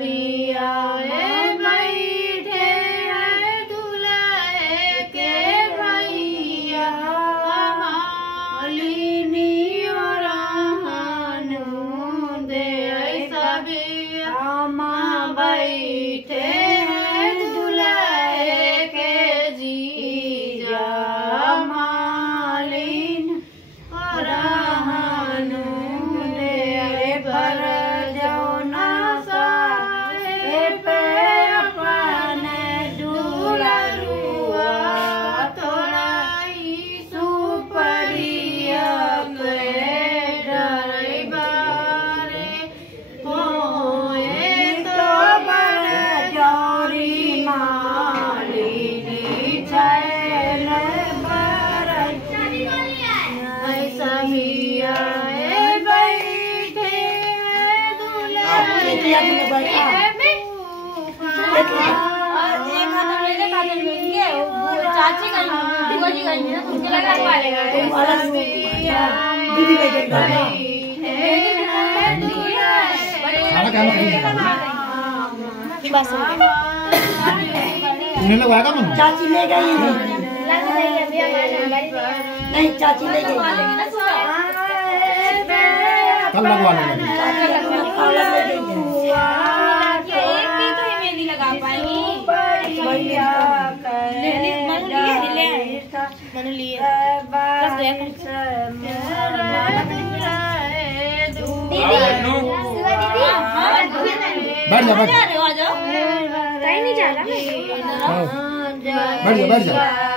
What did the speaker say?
सभी आए बैठे हैं दूल्हे के भैया मालिनी और दे सभी माँ बैठे हैं दूल्हे के जीजा मालिन और दे भर जौना सारे पे अपने दुलरुआ थोड़ा ही सुपरिया के डरबारे होए तो बड़ जौरी मालिनी छैल बर सभी आए बैठे चाची का बुआ जी का उनके लगा पालेगा चाची ले गई नहीं, चाची ले गई कल लगवा लेंगे। बैठ जा, बैठ जा, बैठ जा।